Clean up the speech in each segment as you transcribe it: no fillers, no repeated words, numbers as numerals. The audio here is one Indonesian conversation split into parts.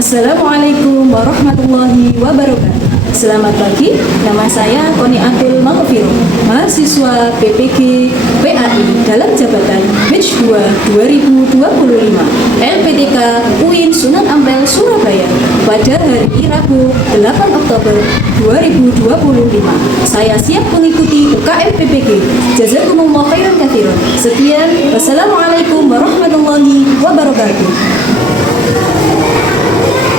Assalamualaikum warahmatullahi wabarakatuh. Selamat pagi, nama saya Qoniatul Maghfirah, mahasiswa PPG PAI dalam jabatan Batch 2 2025 LPTK UIN Sunan Ampel Surabaya pada hari Rabu 8 Oktober 2025. Saya siap mengikuti UKM PPG. Jazakumullah khairan katsiran. Sekian, wassalamualaikum warahmatullahi wabarakatuh.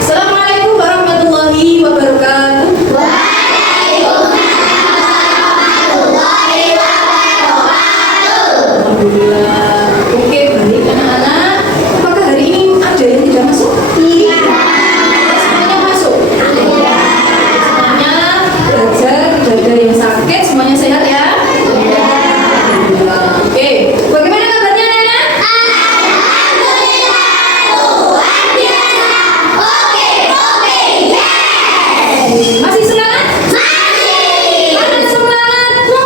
Assalamualaikum warahmatullahi wabarakatuh. Alhamdulillah. Oke, baik anak-anak. Apakah hari ini ada yang tidak masuk? Iya. Semuanya masuk? Iya. Semuanya belajar, tidak ada yang sakit, semuanya sehat ya? Iya. Alhamdulillah. Oke, bagaimana kabarnya anak-anak? Alhamdulillah, luar biasa. Oke, yes. Masih semangat? Masih. Mana semangatmu?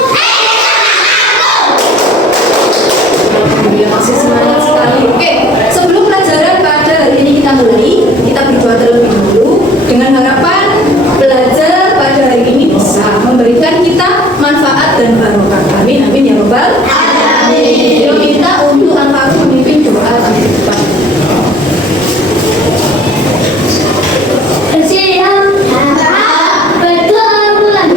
Alhamdulillah masih semangat sekali. Oke, sebelum pelajaran pada hari ini kita mulai, kita berdoa terlebih dahulu dengan harapan belajar pada hari ini bisa memberikan kita manfaat dan barokah. Amin, amin ya robbal alamin. Kita minta untuk Al-Fatihah memimpin doa di depan. Siap. Berdoa bulan.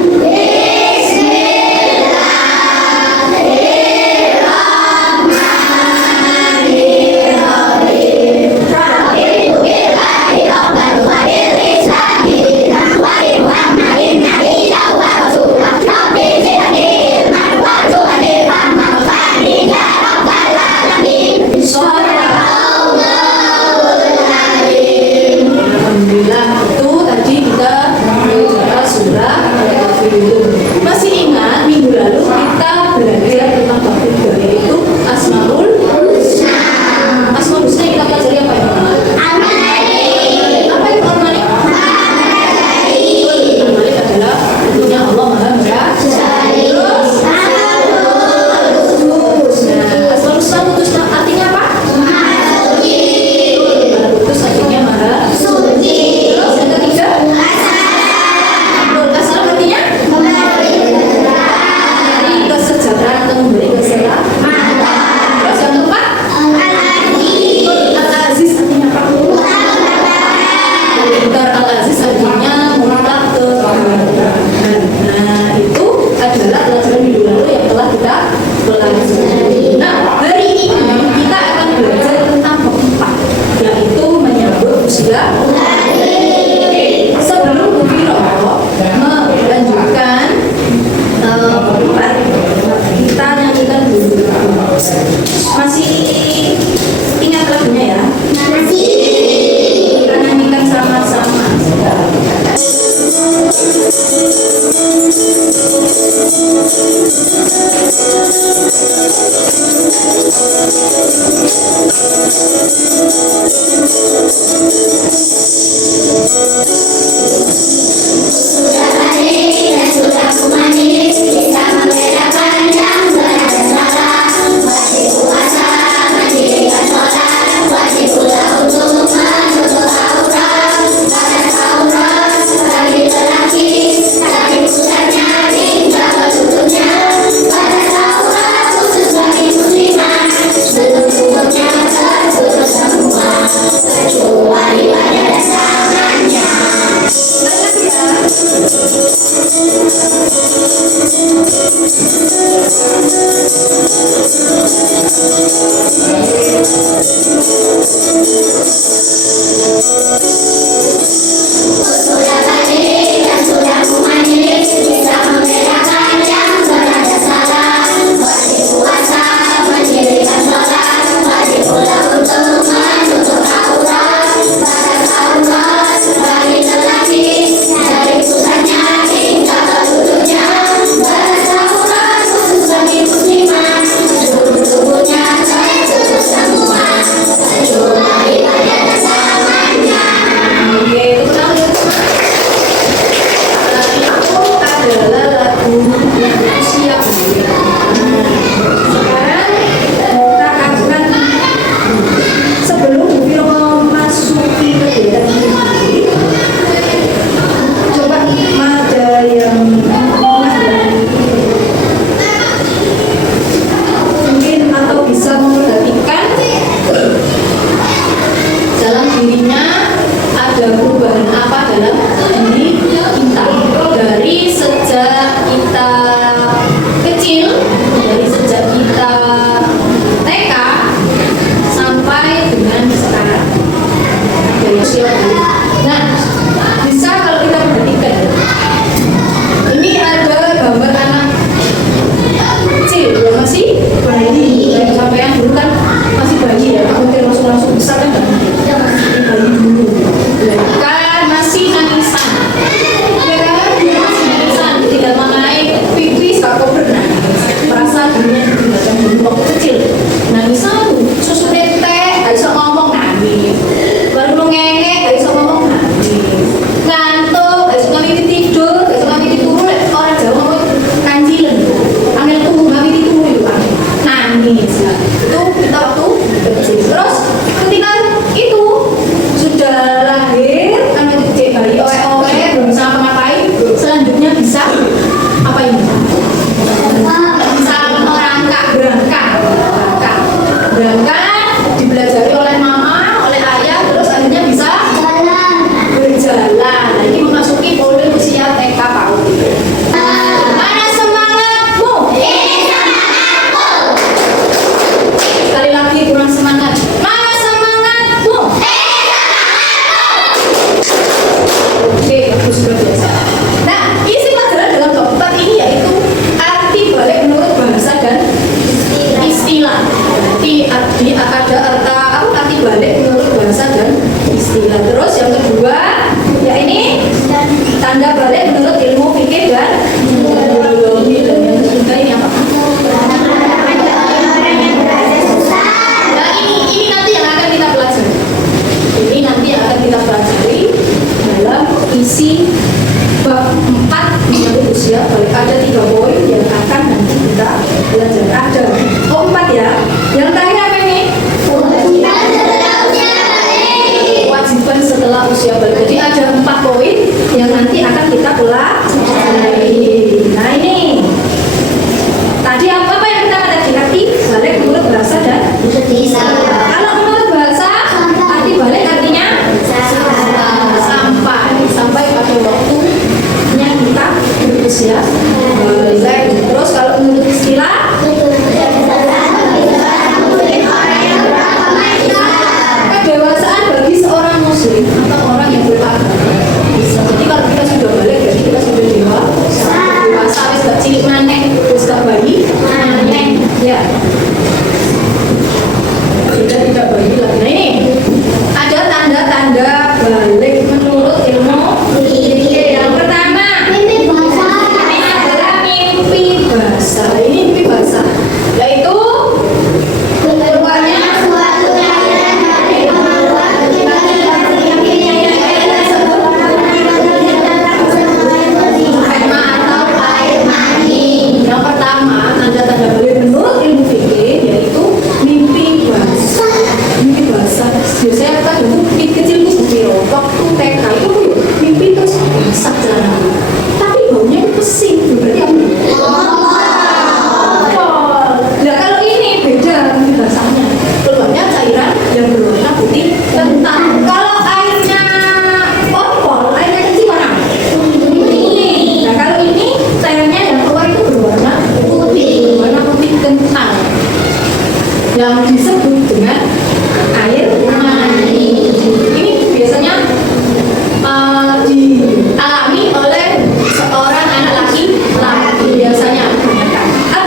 Alhamdulillah, itu tadi kita membaca surah Al-Kafirun. Masih ingat minggu lalu kita belajar tentang bab 3, yaitu Asmaul Husna. Asmaul Husna kita pelajari apa ya? Apa itu Al-Malik? Al-Malik adalah tentunya Allah Maha Berkuasa. Terus Asmaul Husna artinya apa? Terus artinya Maha Suci. Terus yang ketiga, As-Salam artinya memberi kesejahteraan atau memberi keselamatan. Terus yang keempat, Al-Aziz artinya apa? Bentar, Al-Aziz artinya mutlak keagungan. Nah, itu adalah pelajaran minggu lalu yang telah kita pelajari. Nah, hari ini kita akan belajar tentang bab 4, yaitu menyambut usia. Sebelum Bu Viro melanjutkan bab 4, kita nyanyikan dulu. Masih ingat lagunya ya? Kita nyanyikan sama-sama. Sebelum beliau memasuki kegiatan dalam diri kita dari sejak kita kecil, dari sejak kita TK sampai dengan sekarang dari usia. Nah, bisa kalau kita perhatikan ini ada gambar anak kecil ya, masih bayi. Sampai yang dulu kan masih bayi ya, mungkin langsung besar kan, ini bayi dulu kan masih nangisan ya kan, dia masih nangisan, tidak mengenai pipis gak kok pernah merasa dirinya ditinggalkan dulu waktu kecil. Nangisan susu tete gak bisa ngomong nangis, baru lu ngengek gak bisa ngomong nangis, ngantuk gak bisa ngambil tidur, gak bisa ngambil turu, orang Jawa ngomong kanjilan ambil turu ngambil turu itu kan nangis. Nah, itu kita waktu kecil. Terus ketika itu sudah lahir anak kecil bayi owe-owe belum bisa ngapain, selanjutnya bisa apa ini? Bisa berangkat dipelajari oleh mama, oleh ayah, terus akhirnya bisa berjalan. Nah, ini memasuki poli usia TK PAUD. Mana semangatmu? Sekali lagi kurang semangat. Mana semangatmu? Oke, bagus luar biasa. Nah, isi pelajaran dalam tempat ini yaitu arti balik menurut bahasa dan istilah. Ada arti balik menurut bahasa dan istilah. Terus yang kedua, ya ini tanda balik menurut ilmu fikih dan ideologi. Dan yang ketiga ini apa? Nah, ini nanti yang akan kita pelajari. Ini nanti yang akan kita pelajari dalam isi bab 4 menurut usia balik. Ada 3 poin yang akan nanti kita pelajari. Ada 4 ya. Yang terakhir apa ini? Kewajiban setelah usia balik. Jadi ada 4 poin yang nanti akan kita pelajari. Nah ini tadi apa yang kita arti balik menurut bahasa dan istilah. Kalau menurut bahasa arti balik artinya sampai pada waktunya kita berusia balik. Terus kalau menurut istilah kedewasaan bagi seorang muslim atau orang yang beragama. Jadi kalau kita sudah balik, jadi kita sudah dewasa, wis gak cilik maneh, wis gak bayi maneh, ya. Sudah tidak bayi lagi. Nah ini ada tanda-tanda balik menurut ilmu fikih. Yang pertama, adalah mimpi basah. Ini mimpi basah, yaitu keluarnya yang pertama, tanda-tanda balik menurut ilmu fikih yaitu mimpi basah. Mimpi basah. Biasanya kan dulu kecil itu seperti waktu TK itu mimpi terus basah celana. Tapi baunya itu pesing. Berarti apa? Nah kalau ini beda mimpi basahnya. Keluarnya cairan yang berwarna putih kental. Kalau airnya kompor, airnya kecil warna kuning. Nah kalau ini cairannya yang keluar itu berwarna putih kental, yang disebut dengan air mani. Ini biasanya dialami oleh seorang anak laki-laki biasanya.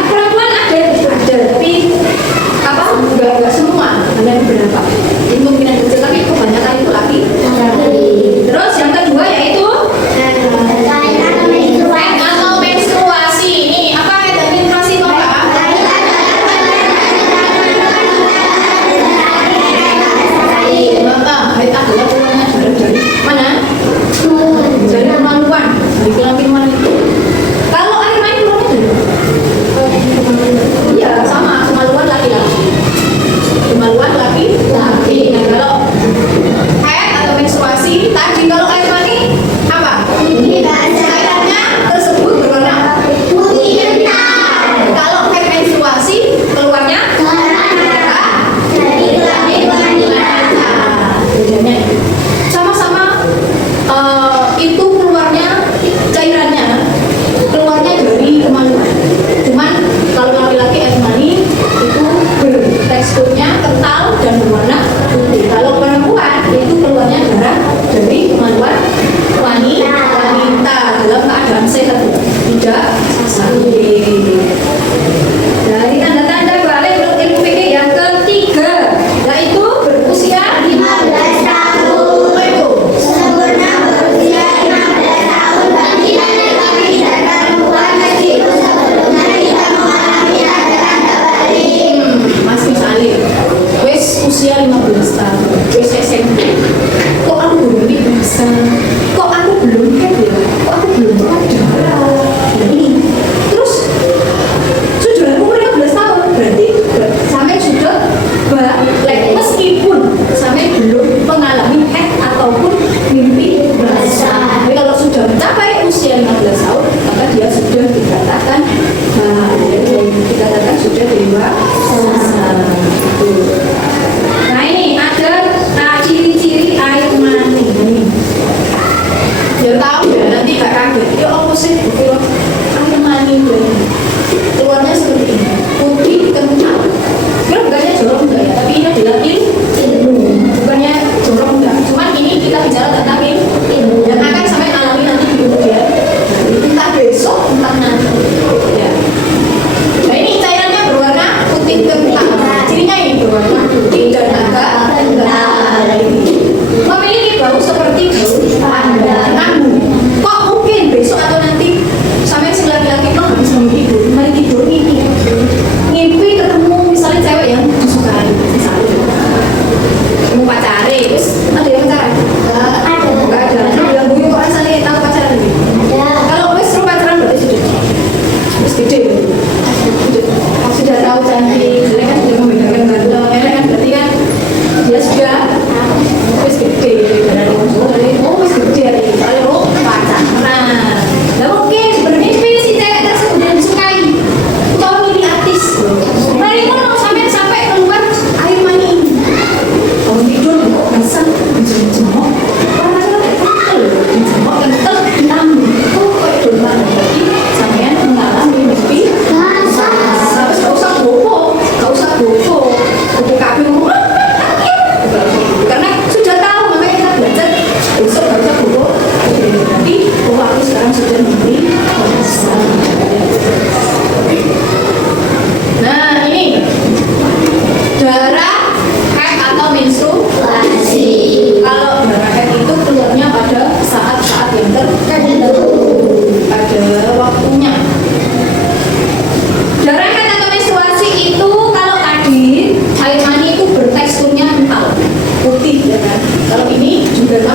Perempuan ada, tapi apa? Enggak semua, ada beberapa. Ini kemungkinan kecil, tapi kebanyakan itu laki. Terus yang kedua yaitu atau menstruasi. Ini apa ada menstruasi kok Pak? Haid adalah keluarnya darah dari mana? Dari kemaluan, dari kelamin wanita. Kalau air mani keluarnya dari iya sama, kemaluan laki-laki. Kemaluan laki-laki. Nah kalau haid atau menstruasi, tadi kalau air mani apa? Cairannya tersebut berwarna putih kental. Kalau haid menstruasi keluarnya dari kelamin wanita. Bedanya sama-sama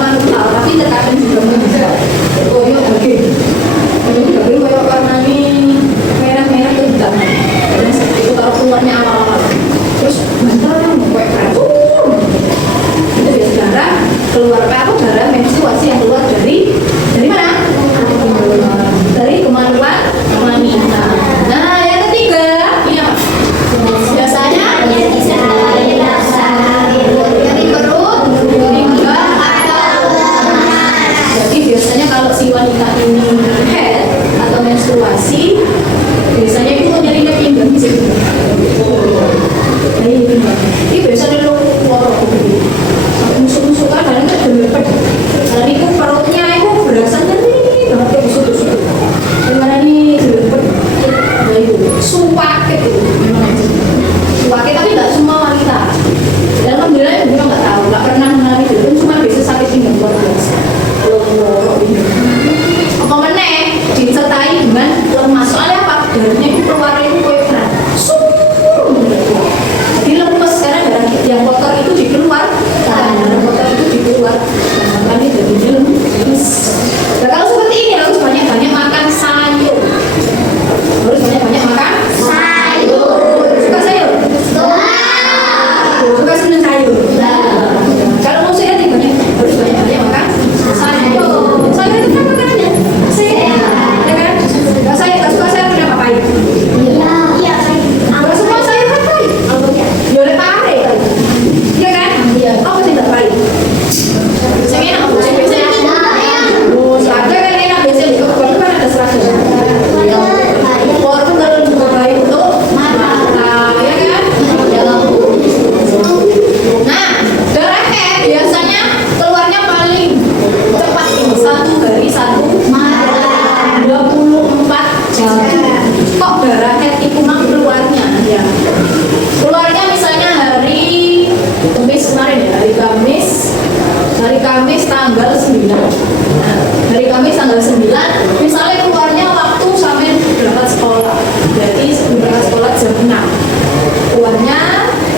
terlalu kental, tapi terkadang juga bisa koyo daging. Daging koyo karena ini merah-merah itu enggak. Dan itu kalau keluarnya awal-awal. Terus bantal koyo kartu. Itu biasa darah keluar apa darah menstruasi yang keluar dari mana? Dari kemaluan wanita. Nah, yang ketiga ini apa? Biasanya dari perut hingga jadi biasanya kalau si wanita ini head atau menstruasi biasanya itu nyerinya pinggang di situ. Nah, ini pinggang. Ini biasanya lo keluar sampai musuh-musuh kan kadang kan berlepet. Karena itu perutnya itu berasa nyeri banget kayak musuh-musuh. Gimana nih berlepet? Nah itu suwakit itu memang aja. Suwakit tapi nggak semua wanita. Dan alhamdulillah juga nggak tahu, nggak pernah mengalami itu. Cuma biasa sakit pinggang luar biasa. Loro ini. Apa meneh disertai dengan lemas. Soalnya apa? Darahnya itu keluar itu kayak keran. Jadi lemes karena darah yang kotor itu dikeluar. Darah kotor itu dikeluar. Nah, ini jadi lemes. Nah, kalau seperti ini harus banyak-banyak makan sayur. Harus banyak-banyak makan sayur. Suka sayur? Suka seneng sayur? Kalau mau sehat harus banyak-banyak makan sayur. Sayur itu kan makanannya sehat, ya kan? Nggak sayur, nggak suka sayur kenapa pahit? Nggak semua sayur kan pahit. Ya oleh pare, ya kan? Apa sih nggak pahit? Biasanya enak, biasanya selada kan enak, biasanya di kebun kan ada selada. Wortel juga baik untuk mata, ya kan? Nah, darah head biasanya keluarnya paling cepat ini 1 hari 1 malam 24 jam. Kok darah head itu mah keluarnya ya? Keluarnya misalnya hari Kamis kemarin ya, hari Kamis tanggal 9. Nah, hari Kamis tanggal 9 misalnya keluarnya waktu sampai berangkat sekolah. Berarti berangkat sekolah jam 6. Keluarnya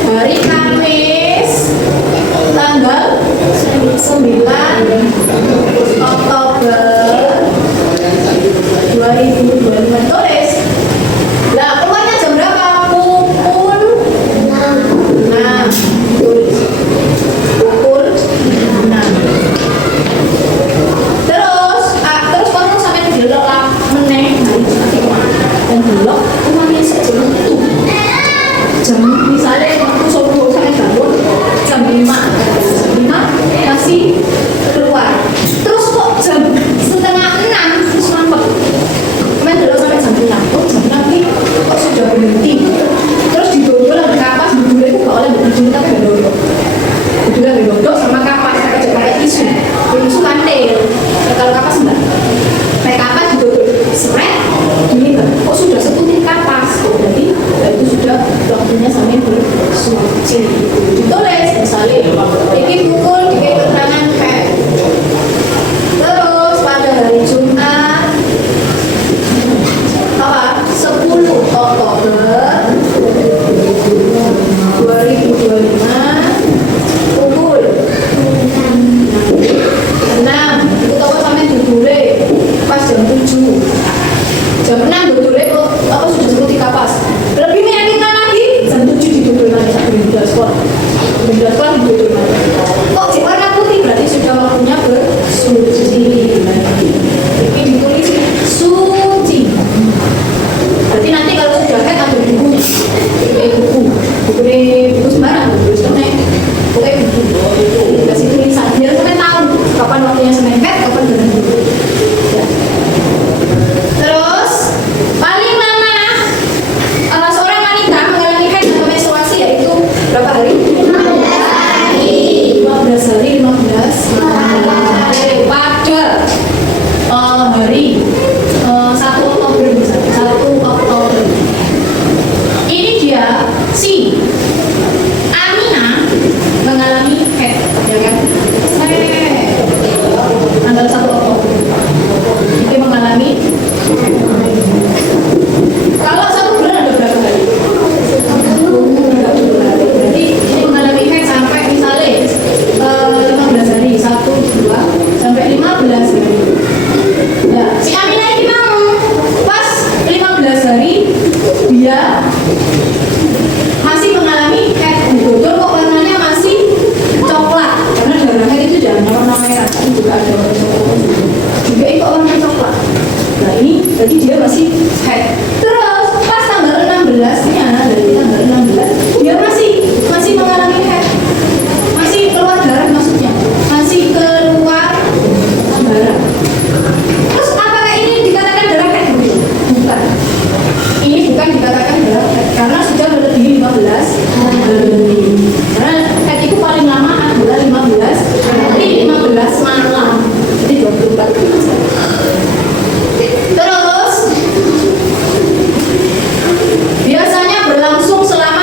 hari Kamis tanggal 9 Oktober 2025. Tulis. Lah keluarnya jam berapa? Pukul 6. Tulis. Pukul 6. Terus kamu sampai delok lah meneh dan delok umane sejam itu. Jam misalnya waktu subuh sampai bangun jam 5 masih keluar. Terus kok jam setengah 6 terus mampet. Kemudian delok sampai jam 6. Oh jam 6 ini kok sudah berhenti. Terus didodol sama kapas, dodol itu gak oleh didodol tapi gak dodol. Dodol gak dodol sama kapas, aja pakai tisu. Tisu kantil. Kalau kapas enggak. Pakai kapas didodol. Seret. Ini enggak. Kok sudah sepuntir kapas. Jadi itu sudah waktunya sampai bersuci. Ditulis misalnya ini pukul di keterangan head. Terus pada hari Jumat apa 10 Oktober 2025 pukul 6. Itu tahu sampai dudure pas jam 7. Jam 6 dudure kok apa sudah seperti kapas. Lebih meyakinkan lagi jam 7 didudure lagi sampai di sekolah. Di sekolah didudure lagi. Kok di warna putih berarti sudah waktunya bersuci. Ini ditulis suci. Berarti nanti kalau sudah head ada bukunya. Buku sembarang, tulis nih. Oke, buku. Kasih tulisan biar sampai tahu kapan waktunya sampai head, kapan berhenti. Ya. Terus paling lama seorang wanita mengalami head atau menstruasi yaitu berapa hari? 15 hari. 15 hari. Pada hari 1 Oktober misalnya. 1 Oktober. Ini dia si Amina mengalami head, ya kan? ada warna coklat juga itu warna coklat. Nah ini berarti dia masih head. Terus pas tanggal 16-nya, dari tanggal 16 dia masih mengalami head, masih keluar darah, maksudnya masih keluar darah. Terus apakah ini dikatakan darah head? Bukan, ini bukan dikatakan darah head karena sudah melebihi 15 hari. Karena head itu paling lama adalah 15 hari, 15 malam, jadi 24 jam. Terus biasanya berlangsung selama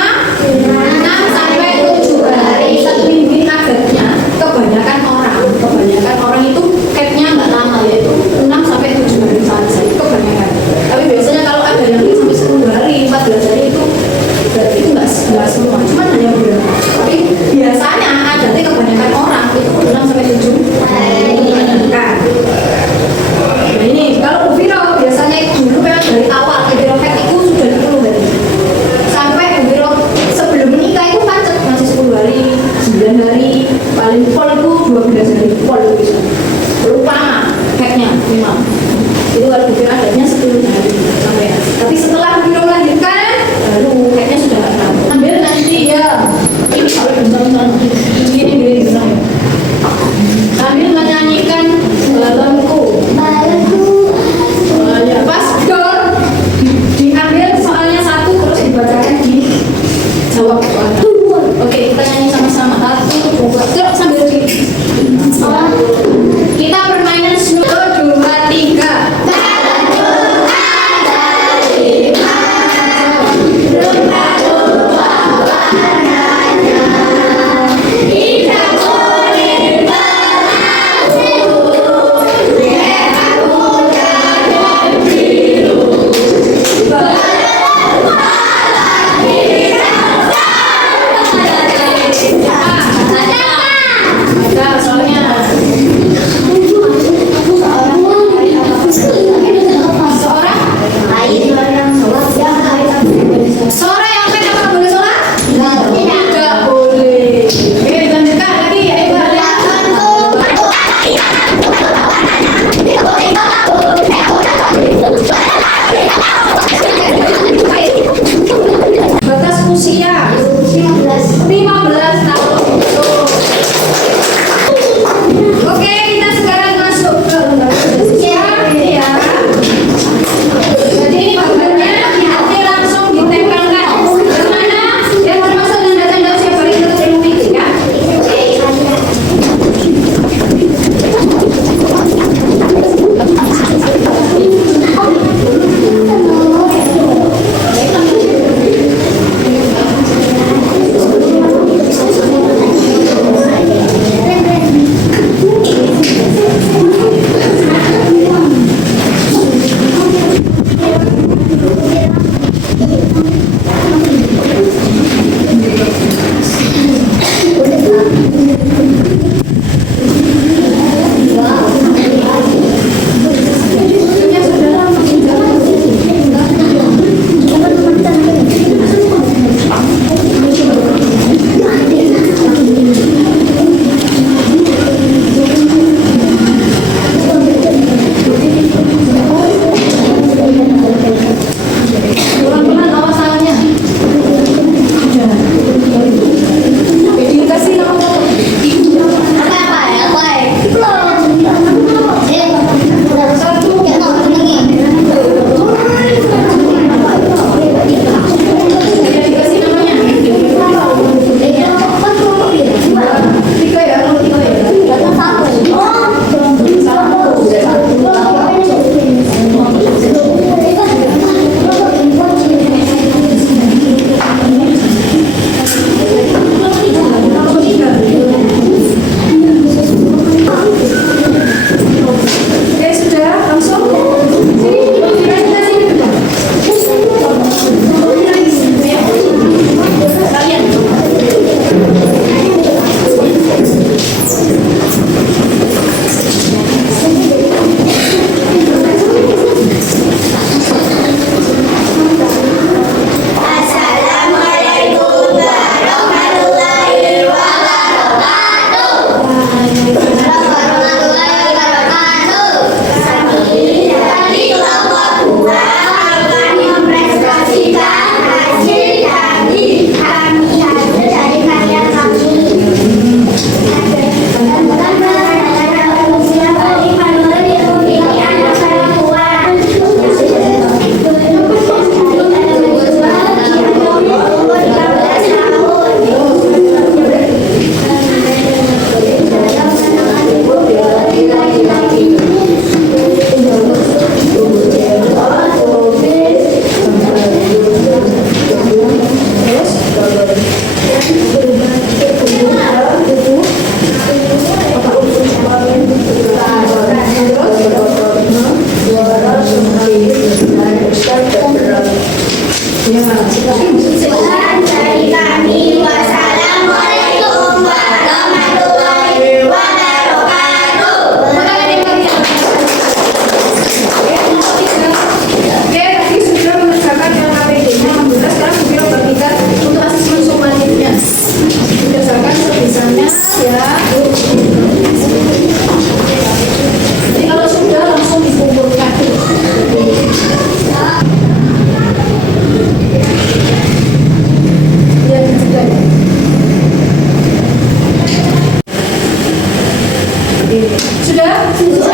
Sudah? Sudah.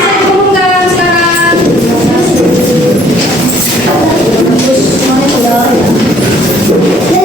Bisa diumumkan sekarang. Terus semuanya sudah.